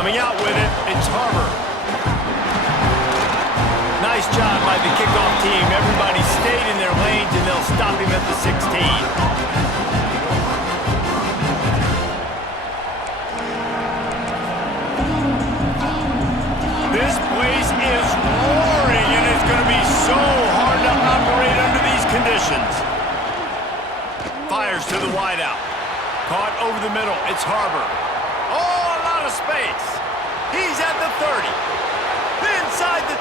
Coming out with it, it's Harbor. Nice job by the kickoff team. Everybody stayed in their lanes, and they'll stop him at the 16. This place is roaring, and it's going to be so hard to operate under these conditions. Fires to the wideout. Caught over the middle. It's Harbor. Oh, a lot of space. He's at the 30. Inside the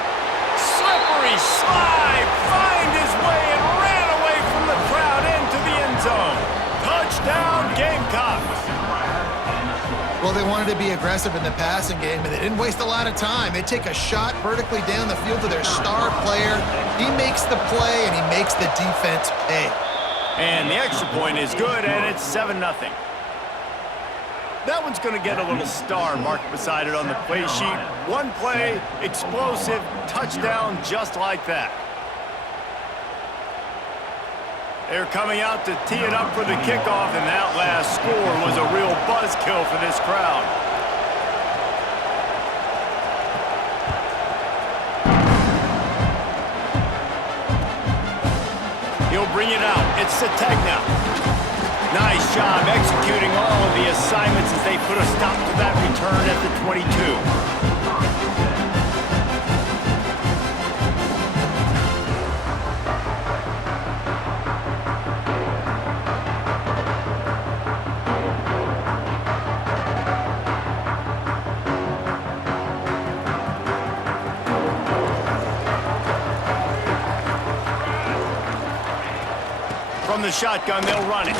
slippery slide. Find his way and ran away from the crowd into the end zone. Touchdown, Gamecocks. Well, they wanted to be aggressive in the passing game, and they didn't waste a lot of time. They take a shot vertically down the field to their star player. He makes the play, and he makes the defense pay. And the extra point is good, and it's 7-0. That one's going to get a little star marked beside it on the play sheet. One play, explosive, touchdown just like that. They're coming out to tee it up for the kickoff, and that last score was a real buzzkill for this crowd. He'll bring it out. It's Sategna. Nice job executing all of the assignments as they put a stop to that return at the 22. From the shotgun, they'll run it.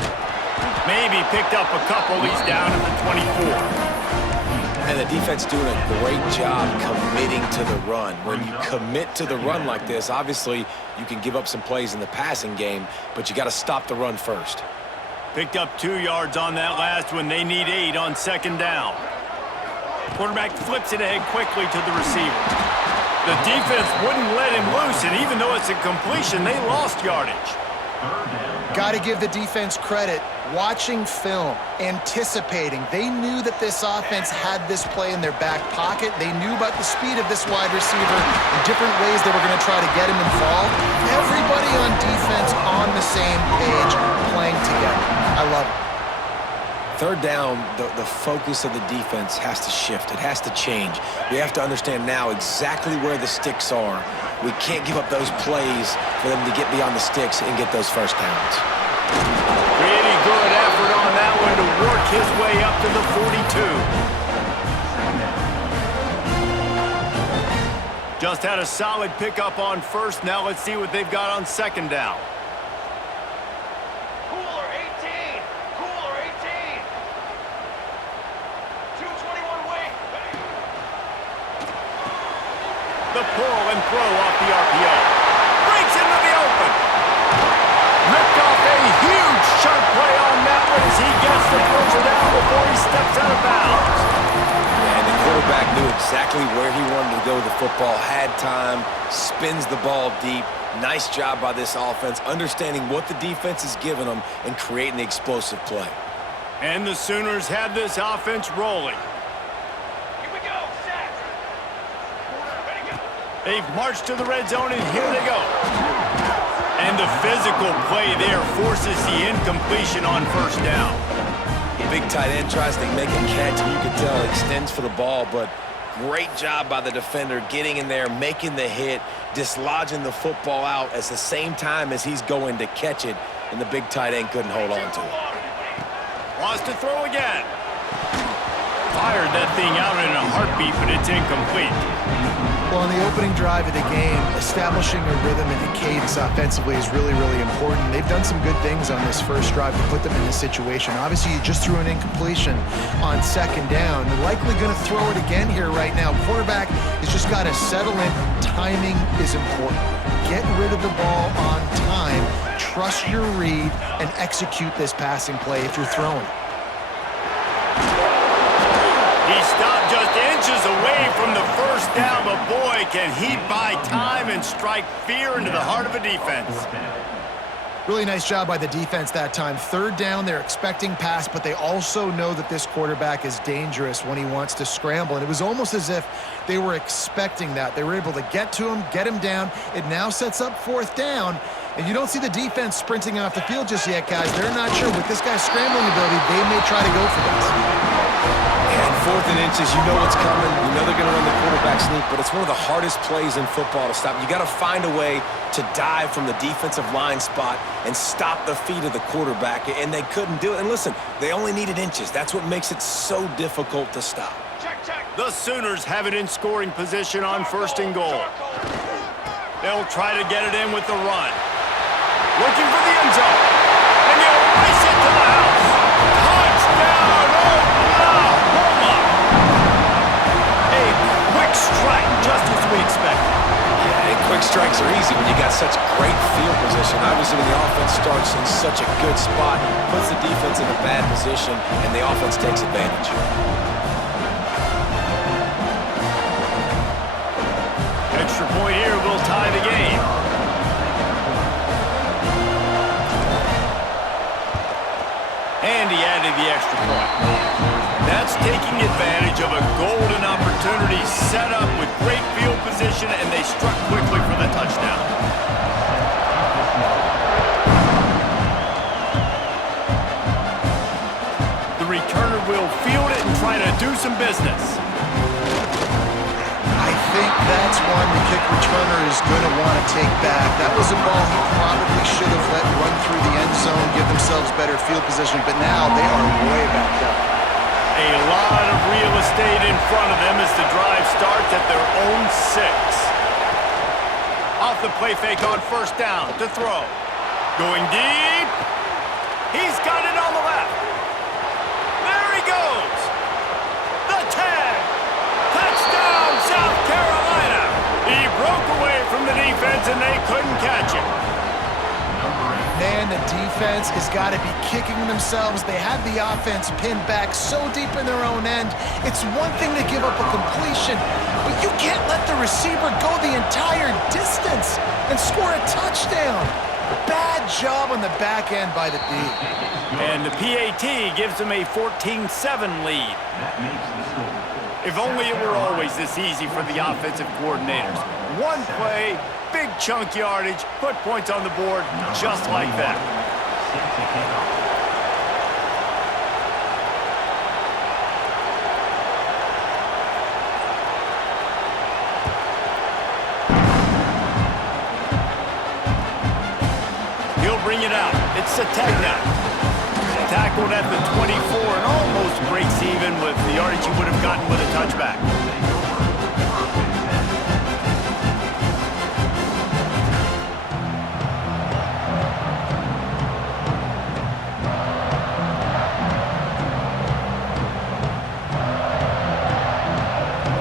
Maybe picked up a couple. He's down at the 24. And the defense doing a great job committing to the run. When you commit to the run like this, obviously you can give up some plays in the passing game, but you got to stop the run first. Picked up 2 yards on that last one. They need 8 on second down. Quarterback flips it ahead quickly to the receiver. The defense wouldn't let him loose, and even though it's a completion, they lost yardage. Got to give the defense credit. Watching film, anticipating. They knew that this offense had this play in their back pocket. They knew about the speed of this wide receiver and different ways they were going to try to get him involved. Everybody on defense on the same page, playing together. I love it. Third down, the focus of the defense has to shift. It has to change. We have to understand now exactly where the sticks are. We can't give up those plays for them to get beyond the sticks and get those first downs. Pretty good effort on that one to work his way up to the 42. Just had a solid pickup on first. Now let's see what they've got on second down. Cooler 18. Cooler 18. 221 weight. The pull and throw off the RPO. Breaks into the open. Ripped off a huge chunk play on that one as he gets the first down before he steps out of bounds. And the quarterback knew exactly where he wanted to go with the football, had time, spins the ball deep. Nice job by this offense, understanding what the defense is giving them and creating the explosive play. And the Sooners have this offense rolling. Here we go. Set. Ready, go. They've marched to the red zone, and here they go. And the physical play there forces the incompletion on first down. Big tight end tries to make a catch, and you can tell extends for the ball, but great job by the defender getting in there, making the hit, dislodging the football out at the same time as he's going to catch it, and the big tight end couldn't hold on to it. Wants to throw again. Fired that thing out in a heartbeat, but it's incomplete. Well, on the opening drive of the game, establishing a rhythm and a cadence offensively is really, really important. They've done some good things on this first drive to put them in this situation. Obviously, you just threw an incompletion on second down. They're likely going to throw it again here right now. Quarterback has just got to settle in. Timing is important. Get rid of the ball on time. Trust your read and execute this passing play if you're throwing it. He stopped just inches away from the first down, but boy, can he buy time and strike fear into the heart of a defense. Really nice job by the defense that time. Third down, they're expecting pass, but they also know that this quarterback is dangerous when he wants to scramble. And it was almost as if they were expecting that. They were able to get to him, get him down. It now sets up fourth down. And you don't see the defense sprinting off the field just yet, guys. They're not sure. With this guy's scrambling ability, they may try to go for this. And 4th and inches, you know what's coming. You know they're going to run the quarterback sneak, but it's one of the hardest plays in football to stop. You got to find a way to dive from the defensive line spot and stop the feet of the quarterback, and they couldn't do it. And listen, they only needed inches. That's what makes it so difficult to stop. Check, check. The Sooners have it in scoring position on 1st and goal. They'll try to get it in with the run. Looking for the end zone. And they'll race it to the house. Touchdown, Oklahoma! A quick strike, just as we expected. Yeah, and quick strikes are easy when you got such great field position. Obviously, when the offense starts in such a good spot, puts the defense in a bad position, and the offense takes advantage. Extra point here will tie the game. And he added the extra point. That's taking advantage of a golden opportunity set up with great field position, and they struck quickly for the touchdown. The returner will field it and try to do some business. I think that's one the kick returner is going to want to take back. That was a ball he probably should have let run through the end zone, give themselves better field position, but now they are way back up. A lot of real estate in front of them as the drive starts at their own 6. Off the play fake on 1st down to throw. Going deep. He's got it on the left. There he goes. The 10. Touchdown, South Carolina. He broke away from the defense and they couldn't catch him. Man, the defense has got to be kicking themselves. They had the offense pinned back so deep in their own end. It's one thing to give up a completion, but you can't let the receiver go the entire distance and score a touchdown. Bad job on the back end by the D. And the PAT gives them a 14-7 lead. If only it were always this easy for the offensive coordinators. One play, big chunk yardage, put points on the board just like that. He'll bring it out. It's Sategna. Tackled at the 24 and almost breaks even with the yardage he would have gotten with a touchback.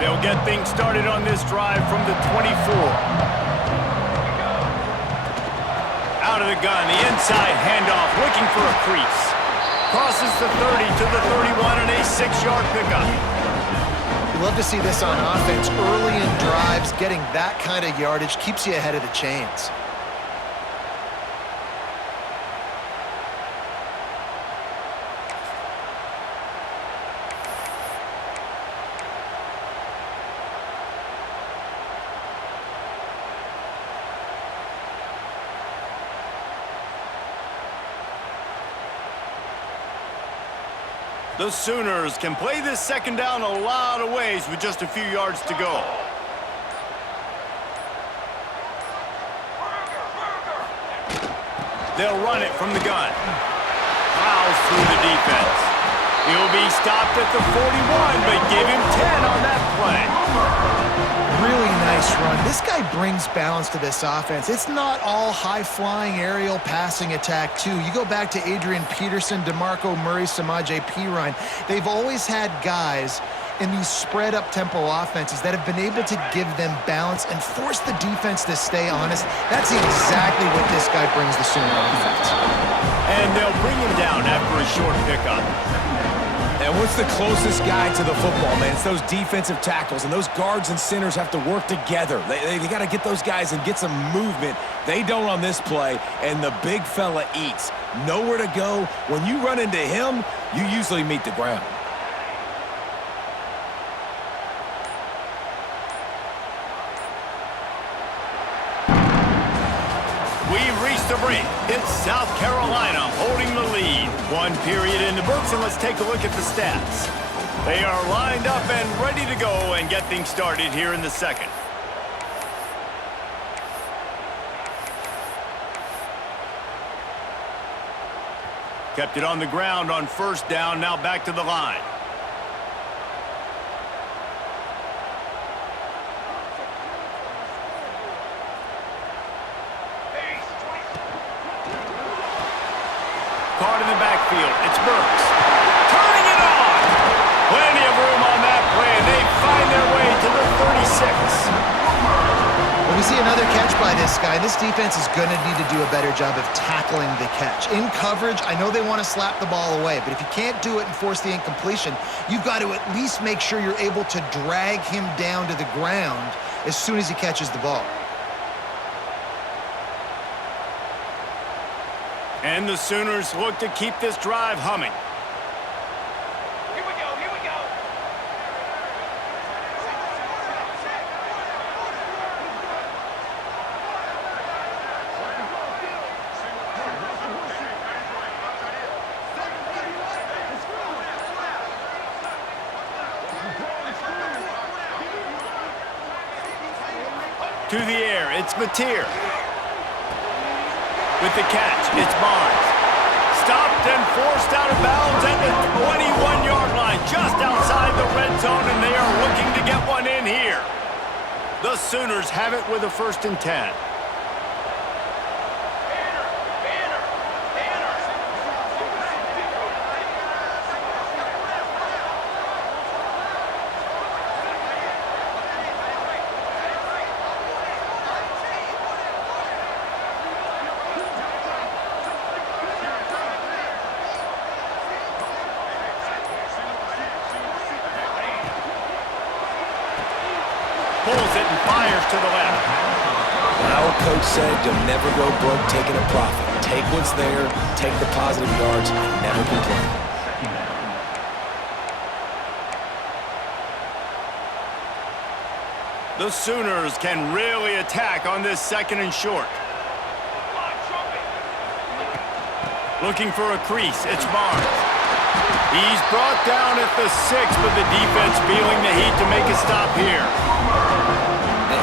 They'll get things started on this drive from the 24. Out of the gun, the inside handoff, looking for a crease. Crosses the 30 to the 31 and a 6-yard pickup. You love to see this on offense. Early in drives, getting that kind of yardage keeps you ahead of the chains. The Sooners can play this 2nd down a lot of ways with just a few yards to go. They'll run it from the gun. Plows through the defense. He'll be stopped at the 41, but give him 10 on that play. Really nice run. This guy brings balance to this offense. It's not all high-flying aerial passing attack, too. You go back to Adrian Peterson, DeMarco Murray, Samaje Perine. They've always had guys in these spread-up tempo offenses that have been able to give them balance and force the defense to stay honest. That's exactly what this guy brings the Sooner offense. And they'll bring him down after a short pickup. And what's the closest guy to the football, man? It's those defensive tackles, and those guards and centers have to work together. They got to get those guys and get some movement. They don't on this play, and the big fella eats. Nowhere to go. When you run into him, you usually meet the ground. We've reached the break. It's South Carolina holding the lead. One period in the books, and let's take a look at the stats. They are lined up and ready to go and get things started here in the second. Kept it on the ground on first down, now back to the line. Caught in the backfield. It's Burks. Turning it on! Plenty of room on that play, and they find their way to the 36. When we see another catch by this guy, this defense is going to need to do a better job of tackling the catch. In coverage, I know they want to slap the ball away, but if you can't do it and force the incompletion, you've got to at least make sure you're able to drag him down to the ground as soon as he catches the ball. And the Sooners look to keep this drive humming. Here we go, here we go. To the air, it's Mateer. With the catch, it's Barnes. Stopped and forced out of bounds at the 21-yard line, just outside the red zone, and they are looking to get one in here. The Sooners have it with a 1st and 10. Pulls it and fires to the left. Our coach said you'll never go broke taking a profit. Take what's there, take the positive yards, and never complain. The Sooners can really attack on this 2nd and short. Looking for a crease, it's Barnes. He's brought down at the 6, but the defense feeling the heat to make a stop here.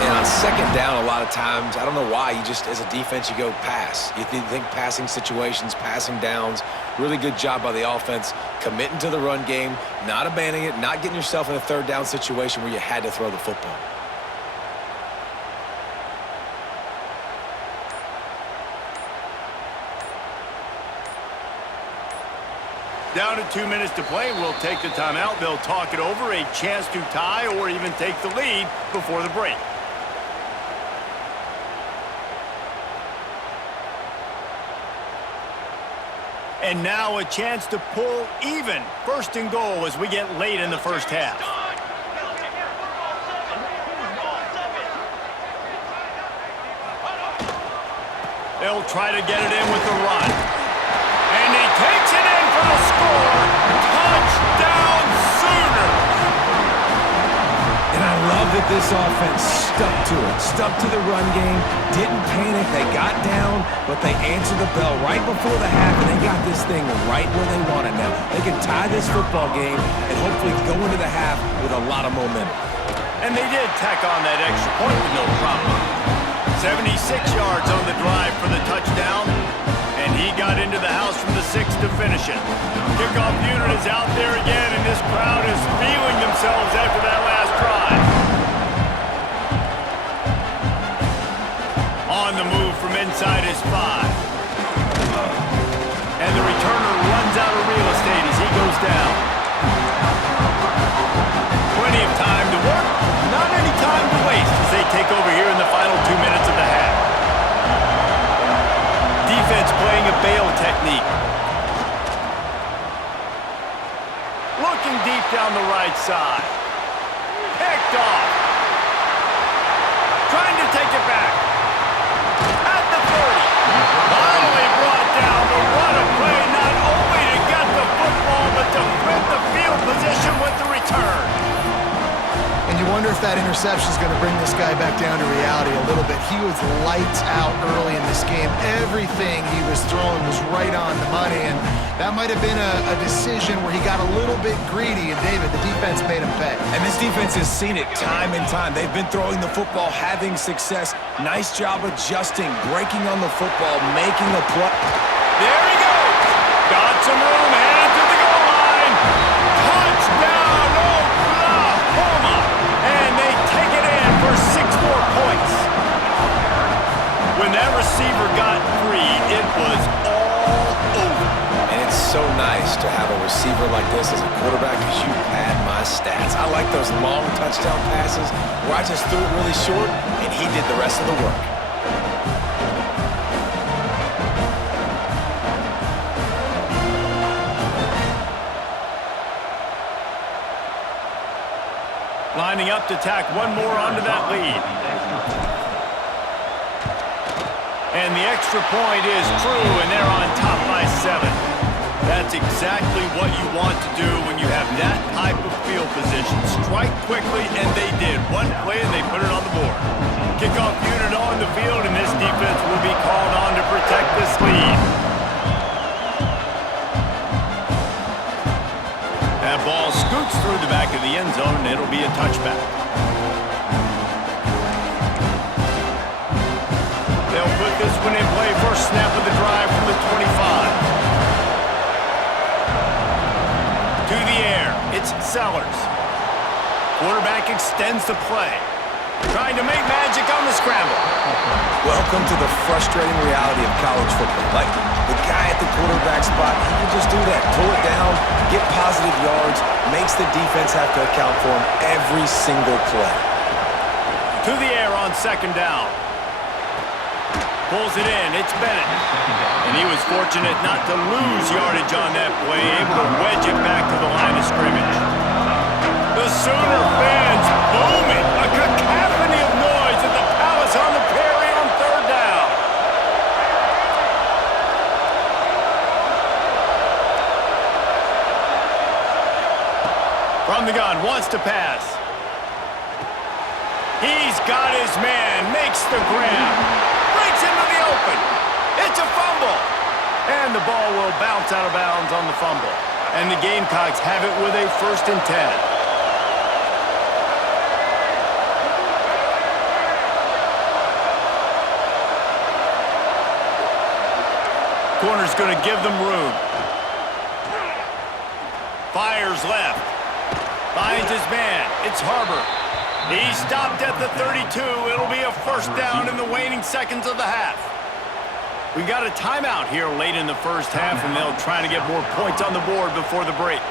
And on 2nd down, a lot of times, I don't know why, you just, as a defense, you go pass. You think passing situations, passing downs. Really good job by the offense, committing to the run game, not abandoning it, not getting yourself in a 3rd down situation where you had to throw the football. Down to 2 minutes to play. We'll take the timeout. They'll talk it over, a chance to tie or even take the lead before the break. And now a chance to pull even. 1st and goal as we get late in the first half. They'll try to get it in with the run. And he takes it in for the score. Touchdown, Sooners! And I love that this offense stuck to it, stuck to the run game, didn't panic, they got down, but they answered the bell right before the half, and they got this thing right where they want it now. They can tie this football game and hopefully go into the half with a lot of momentum. And they did tack on that extra point with no problem. 76 yards on the drive for the touchdown, and he got into the house from the 6 to finish it. Kickoff unit is out there again, and this crowd is feeling themselves after that last drive. On the move from inside his 5. And the returner runs out of real estate as he goes down. Plenty of time to work, not any time to waste as they take over here in the final 2 minutes of the half. Defense playing a bail technique. down the right side. Picked off. Trying to take it back. At the 30. Finally brought down, but what a play, not only to get the football, but to flip the field position with the return. And you wonder if that interception is going to bring this guy back down to reality a little bit. He was lights out early in this game. Everything he was throwing was right on the money, and that might have been a decision where he got a little bit greedy, and David, the defense made him pay. And this defense has seen it time and time. They've been throwing the football, having success. Nice job adjusting, breaking on the football, making a play. There he goes. Got some room, headed to the goal line. Touchdown, Oklahoma. And they take it in for 6 more points. When that receiver got free, it was all over. And it's so nice to have a receiver like this as a quarterback because you pad my stats. I like those long touchdown passes where I just threw it really short and he did the rest of the work. Lining up to tack one more onto that lead. And the extra point is true, and they're on top by 7. That's exactly what you want to do when you have that type of field position. Strike quickly, and they did. One play, and they put it on the board. Kickoff unit on the field, and this defense will be called on to protect this lead. That ball scoots through the back of the end zone, and it'll be a touchback. They'll put this one in play. First snap of the drive from the 25. To the air, it's Sellers. Quarterback extends the play. Trying to make magic on the scramble. Welcome to the frustrating reality of college football. Like, the guy at the quarterback spot, he can just do that. Pull it down, get positive yards, makes the defense have to account for him every single play. To the air on second down. Pulls it in, it's Bennett. And he was fortunate not to lose yardage on that play, able to wedge it back to the line of scrimmage. The Sooner fans booming, a cacophony of noise at the Palace on the Prairie on third down. From the gun, wants to pass. He's got his man, makes the grab. Breaks into the open. It's a fumble. And the ball will bounce out of bounds on the fumble. And the Gamecocks have it with a 1st and 10. Corner's going to give them room. Fires left. Finds his man. It's Harbor. He stopped at the 32. It'll be a first down in the waning seconds of the half. We got a timeout here late in the first half, and they'll try to get more points on the board before the break.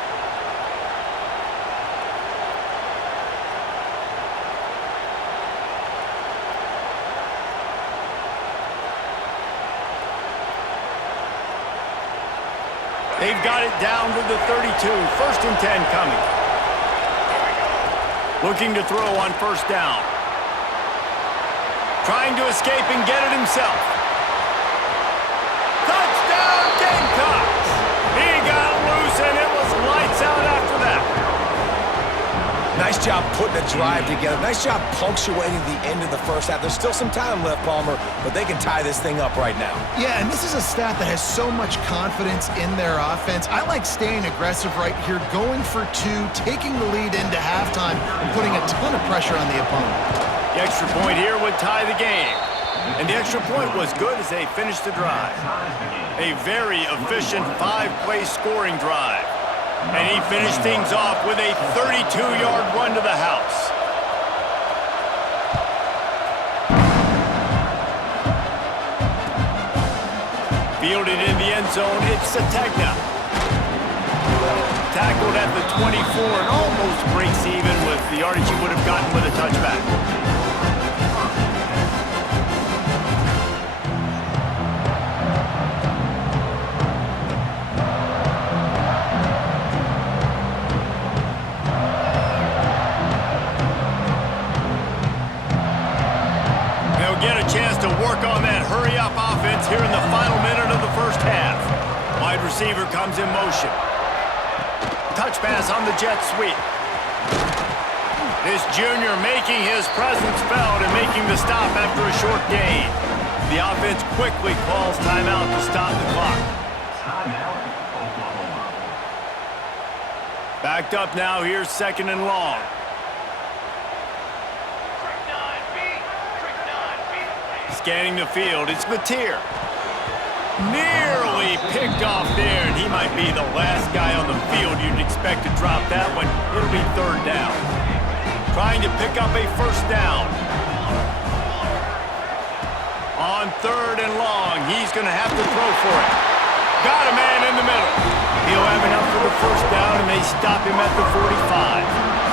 They've got it down to the 32. 1st and 10 coming. Looking to throw on first down. Trying to escape and get it himself. Touchdown, Gamecocks! He got loose, and it was lights out after that. Nice job putting a drive together. Nice job punctuating the end of the first half. There's still some time left, Palmer, but they can tie this thing up right now. Yeah, and this is a staff that has so much confidence in their offense. I like staying aggressive right here, going for 2, taking the lead into halftime, and putting a ton of pressure on the opponent. The extra point here would tie the game. And the extra point was good as they finished the drive. A very efficient 5-play scoring drive. And he finished things off with a 32-yard run to the house. Fielded in the end zone, it's Sategna. Tackled at the 24 and almost breaks even with the yardage he would have gotten with a touchback. to work on that hurry-up offense here in the final minute of the first half. Wide receiver comes in motion. Touch pass on the jet sweep. This junior making his presence felt and making the stop after a short gain. The offense quickly calls timeout to stop the clock. Backed up now, here's 2nd and long. Scanning the field, it's Mateer. Nearly picked off there, and he might be the last guy on the field you'd expect to drop that one. It'll be 3rd down. Trying to pick up a 1st down. On 3rd and long, he's going to have to throw for it. Got a man in the middle. He'll have enough for the 1st down, and they stop him at the 45.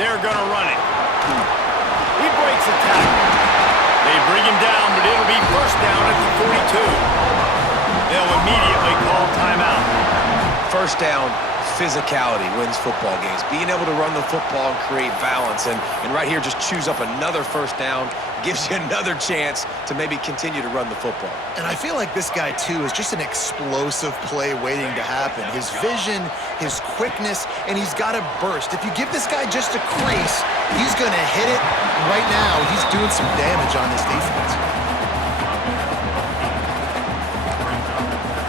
They're going to run it. He breaks a tackle. They bring him down, but it'll be 1st down at the 42. They'll immediately call timeout. 1st down, physicality wins football games. Being able to run the football and create balance. And right here, just choose up another 1st down. Gives you another chance to maybe continue to run the football. And I feel like this guy, too, is just an explosive play waiting to happen. His vision, his quickness, and he's got a burst. If you give this guy just a crease, he's going to hit it. Right now, he's doing some damage on this defense.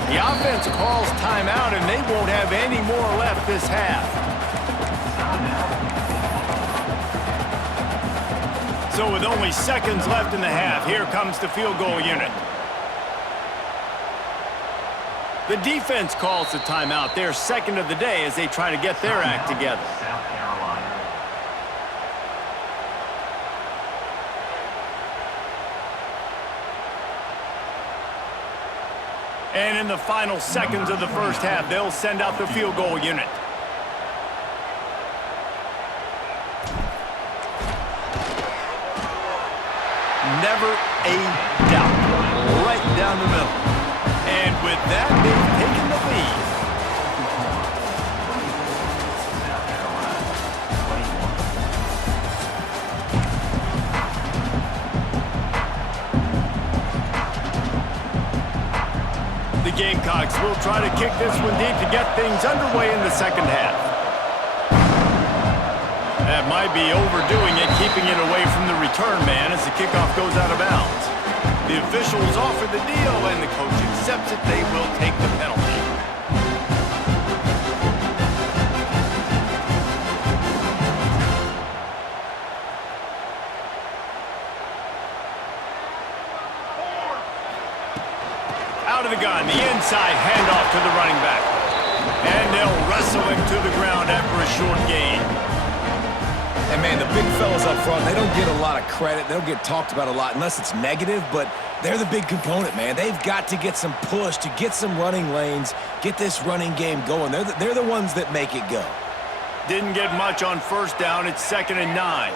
The offense calls timeout, and they won't have any more left this half. So with only seconds left in the half, here comes the field goal unit. The defense calls the timeout, their 2nd of the day, as they try to get their act together. And in the final seconds of the first half, they'll send out the field goal unit. Never a doubt. Right down the middle. And with that, they've taken the lead. The Gamecocks will try to kick this one deep to get things underway in the 2nd half. That might be overdoing it, keeping it away from the return man as the kickoff goes out of bounds. The officials offer the deal, and the coach accepts it. They will take the penalty. Out of the gun, the inside handoff to the running back. And they'll wrestle him to the ground after a short gain. And, man, the big fellas up front, they don't get a lot of credit. They don't get talked about a lot unless it's negative, but they're the big component, man. They've got to get some push, to get some running lanes, get this running game going. They're the ones that make it go. Didn't get much on 1st down. It's 2nd and 9.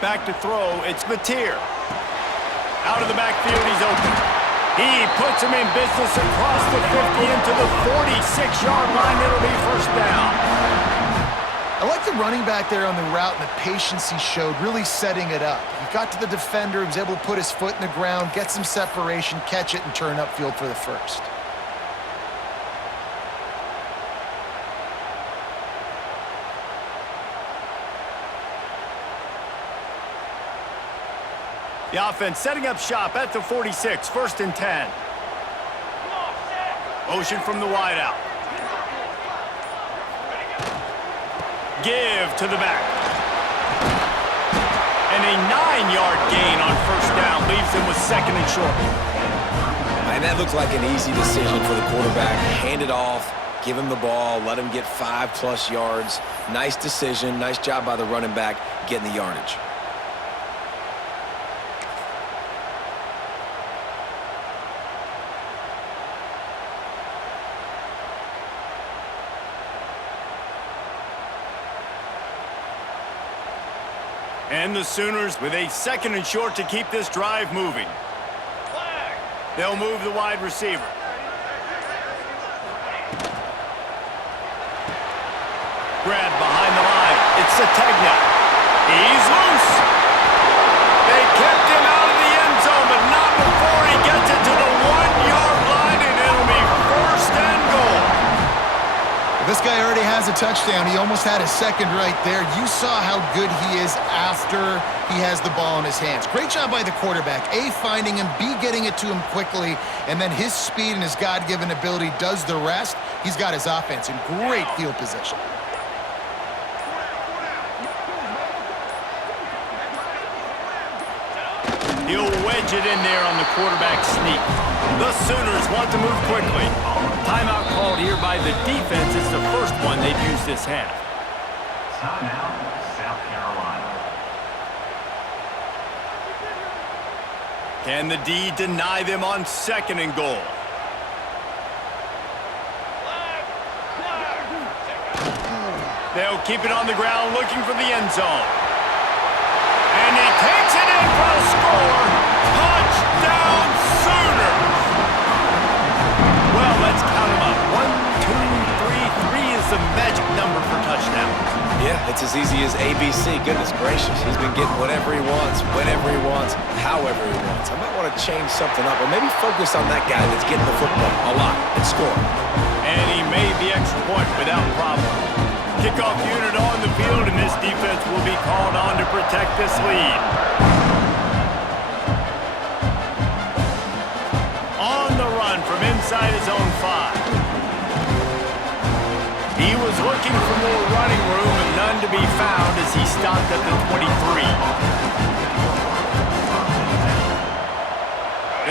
Back to throw. It's Mateer. Out of the backfield, he's open. He puts him in business across the 50 into the 46-yard line. It'll be 1st down. I like the running back there on the route and the patience he showed, really setting it up. He got to the defender, he was able to put his foot in the ground, get some separation, catch it, and turn upfield for the 1st. The offense setting up shop at the 46, 1st and 10. Motion from the wideout. Give to the back. And a 9-yard gain on 1st down leaves them with 2nd and short. And that looked like an easy decision for the quarterback. Hand it off, give him the ball, let him get 5+ yards. Nice decision, nice job by the running back getting the yardage. And the Sooners with a 2nd and short to keep this drive moving. They'll move the wide receiver. Grab behind the line. It's Sategna. He's loose. They kept him out of the end zone, but not before he gets it to the 1-yard line, and it'll be first and goal. This guy already has a touchdown. He almost had a second right there. You saw how good he is after he has the ball in his hands. Great job by the quarterback. A, finding him, B, getting it to him quickly, and then his speed and his God-given ability does the rest. He's got his offense in great field position. He'll wedge it in there on the quarterback sneak. The Sooners want to move quickly. Timeout called here by the defense. It's the first one they've used this half. Timeout, South Carolina. Can the D deny them on second and goal? They'll keep it on the ground looking for the end zone. And he takes it in for a score. Touchdown Sooners! Well, let's count them up. 1, 2, 3. 3 is the magic number for touchdowns. Yeah, it's as easy as ABC. Goodness gracious. He's been getting whatever he wants, whenever he wants, however he wants. I might want to change something up or maybe focus on that guy that's getting the football a lot and score. And he made the extra point without problem. Kickoff unit on the field, and this defense will be called on to protect this lead. On the run from inside his own 5. He was looking for more running room and none to be found as he stopped at the 23.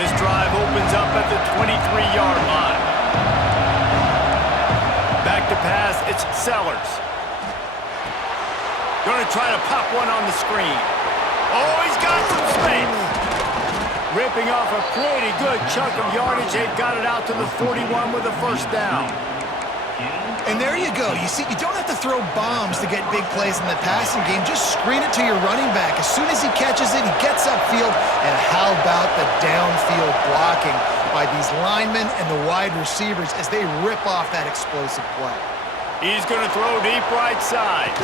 This drive opens up at the 23-yard line. Back to pass, it's Sellers. Going to try to pop one on the screen. Oh, he's got some space. Ripping off a pretty good chunk of yardage. They've got it out to the 41 with a first down. And there you go. You see, you don't have to throw bombs to get big plays in the passing game. Just screen it to your running back. As soon as he catches it, he gets upfield. And how about the downfield blocking by these linemen and the wide receivers as they rip off that explosive play. He's going to throw deep right side.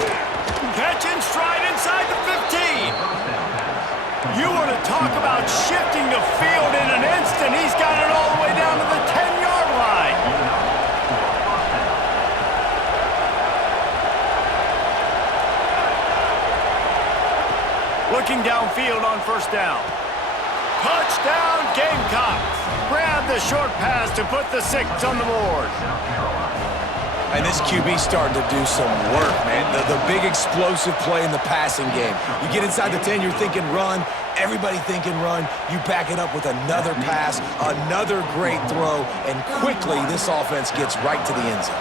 Catch in stride inside the 15. You want to talk about shifting the field in an instant. He's got it all the way down to the 10-yard line. Looking downfield on first down. Touchdown Gamecocks. Grab the short pass to put the 6 on the board. And this QB's starting to do some work, man. The big explosive play in the passing game. You get inside the 10, you're thinking run. Everybody thinking run. You back it up with another pass, another great throw, and quickly this offense gets right to the end zone.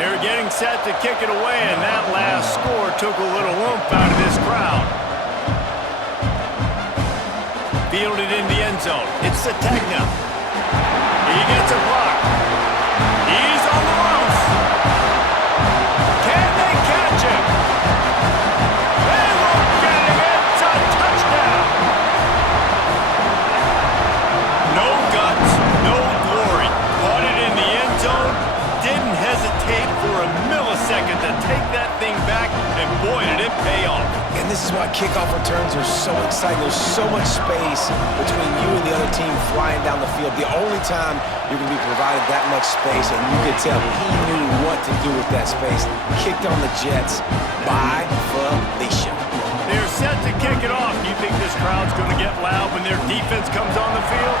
They're getting set to kick it away, and that last score took a little oomph out of this crowd. Fielded in the end zone. It's Sategna. He gets a block. He's on the ropes. Can they catch him? They won't get him. It's a touchdown. No guts, no glory. Caught it in the end zone. Didn't hesitate for a millisecond to take that thing back, and boy, did it pay off. And this is why kickoff returns are so exciting. There's so much space between you and the other team flying down the field. The only time you're going to be provided that much space, and you could tell he knew what to do with that space. Kicked on the Jets by Felicia. They're set to kick it off. Do you think this crowd's going to get loud when their defense comes on the field?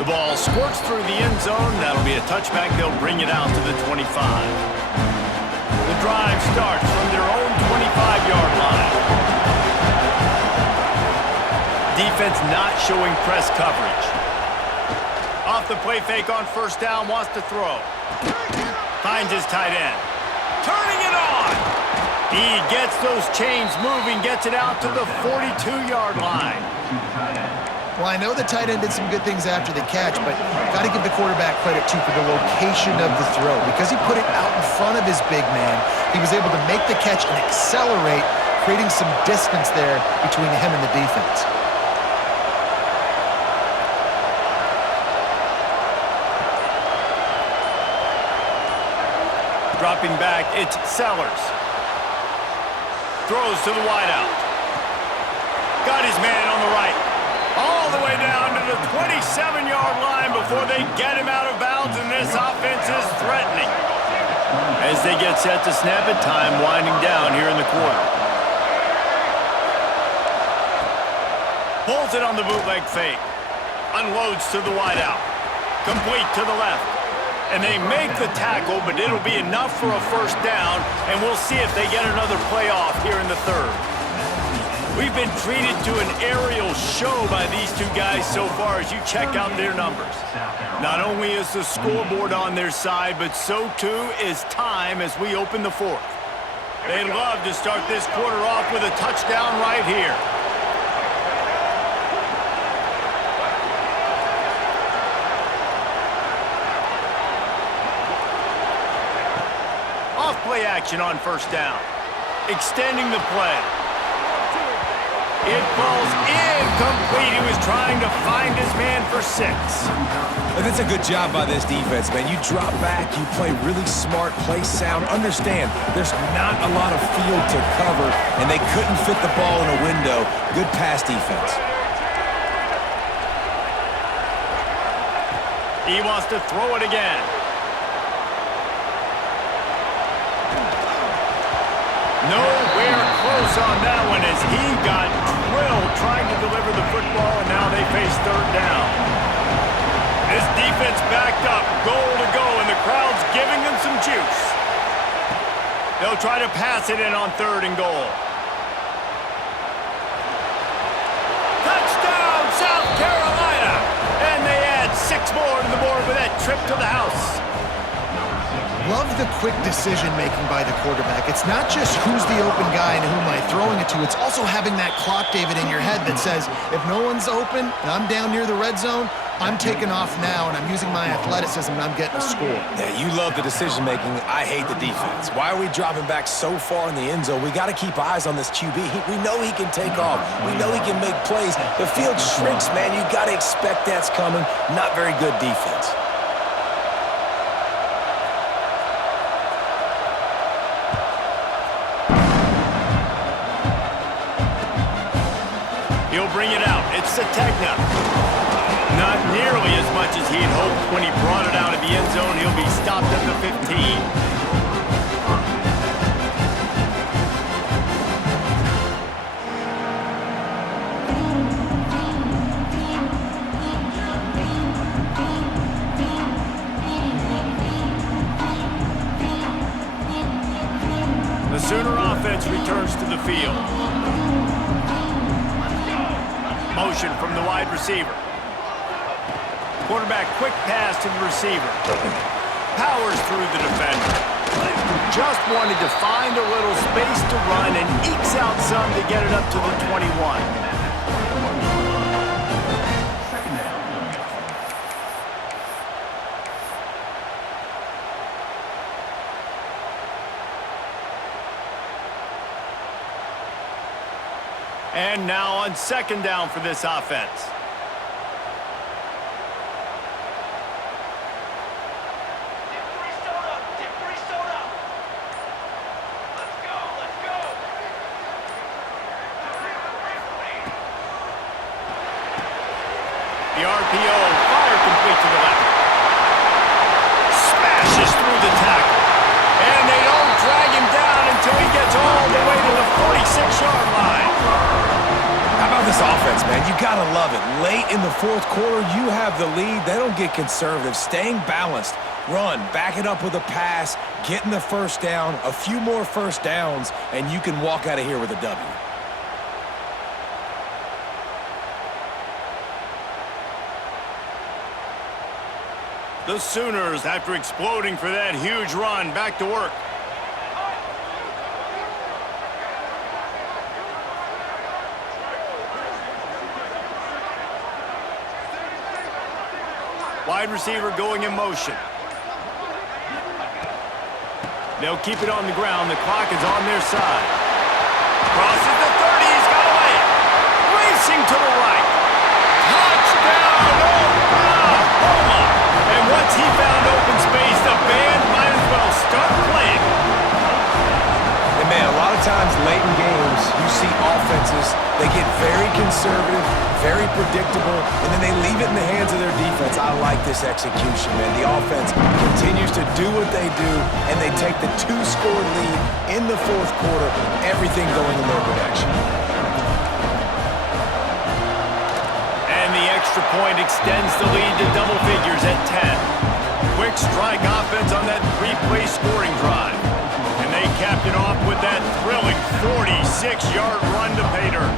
The ball squirts through the end zone. That'll be a touchback. They'll bring it out to the 25. The drive starts from their own 25-yard line. Defense not showing press coverage. Off the play fake on first down, wants to throw. Finds his tight end. Turning it on. He gets those chains moving, gets it out to the 42-yard line. Well, I know the tight end did some good things after the catch, but got to give the quarterback credit, too, for the location of the throw. Because he put it out in front of his big man, he was able to make the catch and accelerate, creating some distance there between him and the defense. Dropping back, it's Sellers. Throws to the wideout. Got his man on the right. All the way down to the 27-yard line before they get him out of bounds, and this offense is threatening. As they get set to snap it, time winding down here in the quarter. Pulls it on the bootleg fake. Unloads to the wideout. Complete to the left. And they make the tackle, but it'll be enough for a first down, and we'll see if they get another play off here in the third. We've been treated to an aerial show by these two guys so far as you check out their numbers. Not only is the scoreboard on their side, but so too is time as we open the fourth. They'd love to start this quarter off with a touchdown right here. Off-play action on first down. Extending the play. It falls incomplete. He was trying to find his man for 6. And that's a good job by this defense, man. You drop back, you play really smart, play sound. Understand, there's not a lot of field to cover, and they couldn't fit the ball in a window. Good pass defense. He wants to throw it again. Nowhere close on that one as he got drilled trying to deliver the football, and now they face third down. This defense backed up, goal to go, and the crowd's giving them some juice. They'll try to pass it in on third and goal. Touchdown, South Carolina! And they add 6 more to the board with that trip to the house. Love the quick decision-making by the quarterback. It's not just who's the open guy and who am I throwing it to. It's also having that clock, David, in your head that says, if no one's open and I'm down near the red zone, I'm taking off now and I'm using my athleticism and I'm getting a score. Yeah, you love the decision-making. I hate the defense. Why are we dropping back so far in the end zone? We got to keep eyes on this QB. We know he can take off. We know he can make plays. The field shrinks, man. You got to expect that's coming. Not very good defense. He'll bring it out. It's Sategna. Not nearly as much as he had hoped when he brought it out of the end zone. He'll be stopped at the 15. The Sooner offense returns to the field. Motion from the wide receiver. Quarterback quick pass to the receiver. Powers through the defender. Just wanted to find a little space to run and ekes out some to get it up to the 21. And now on second down for this offense. The RPO, fire complete to the left. Smashes through the tackle. And they don't drag him down until he gets all the way to the 46-yard line. How about this offense, man? You gotta love it. Late in the fourth quarter, you have the lead. They don't get conservative. Staying balanced. Run, back it up with a pass, getting the first down, a few more first downs, and you can walk out of here with a W. The Sooners, after exploding for that huge run, back to work. Wide receiver going in motion. They'll keep it on the ground. The clock is on their side. Crosses the 30. He's got away. Racing to the right. Touchdown, Oklahoma. And once he found open space, the band might as well start playing. They get very conservative, very predictable, and then they leave it in the hands of their defense. I like this execution, man. The offense continues to do what they do, and they take the 2-score lead in the fourth quarter, everything going in their direction. And the extra point extends the lead to double figures at 10. Quick strike offense on that 3-play scoring drive. And they capped it off with that thrilling 46-yard run to pay dirt.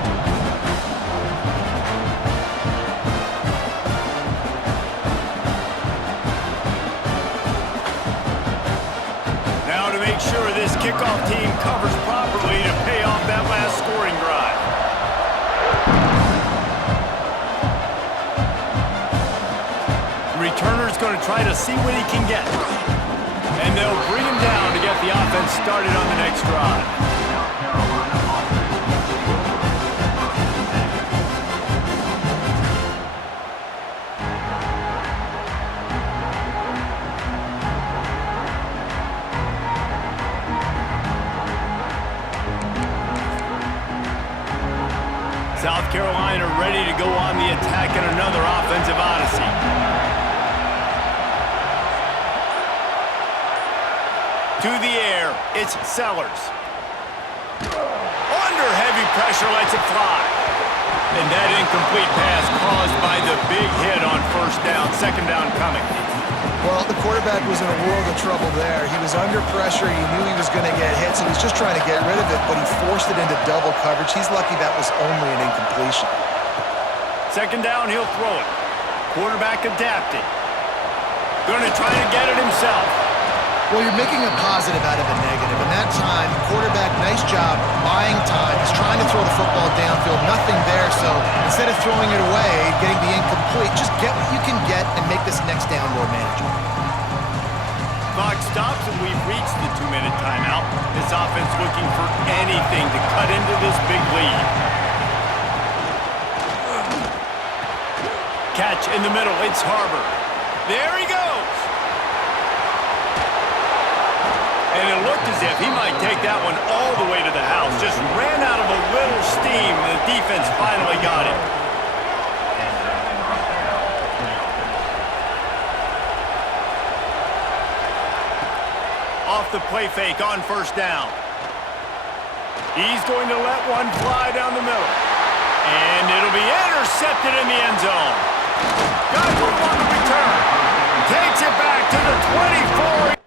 Now to make sure this kickoff team covers properly to pay off that last scoring drive. Returner's going to try to see what he can get. And they'll bring him down to get the offense started on the next drive. South Carolina offense. South Carolina ready to go on the attack in another offensive odyssey. To the air, it's Sellers. Under heavy pressure, lets it fly. And that incomplete pass caused by the big hit on first down, second down coming. Well, the quarterback was in a world of trouble there. He was under pressure. He knew he was going to get hit, so he was just trying to get rid of it, but he forced it into double coverage. He's lucky that was only an incompletion. Second down, he'll throw it. Quarterback adapted. Going to try to get it himself. Well, you're making a positive out of a negative. And that time, quarterback, nice job, buying time. He's trying to throw the football downfield. Nothing there, so instead of throwing it away, getting the incomplete, just get what you can get and make this next down more manageable. Clock stops, and we've reached the 2-minute timeout. This offense looking for anything to cut into this big lead. Catch in the middle. It's Harbor. There he goes. And it looked as if he might take that one all the way to the house. Just ran out of a little steam, and the defense finally got it. Off the play fake on first down. He's going to let one fly down the middle. And it'll be intercepted in the end zone. Got room on the return. Takes it back to the 24.